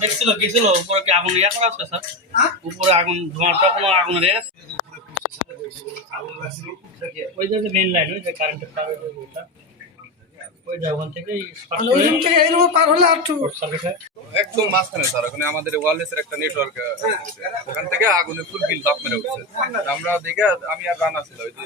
দেখছিল গেছিল উপরে কি আগুন ইয়া করা আছে স্যার? উপরে আগুন ধোঁয়া তখন আগুনের ওই যে মেইন লাইন ওই যে কারেন্টের তার ওই যে ওখান থেকে পার হলে একদম মাঝখানে স্যার ওখানে আমাদের ওয়্যারলেসের একটা নেটওয়ার্ক ওখান থেকে আগুনে ফুল বিল বাপ মেরে উঠছে আমরা দেখে আমি আর রানা ছিল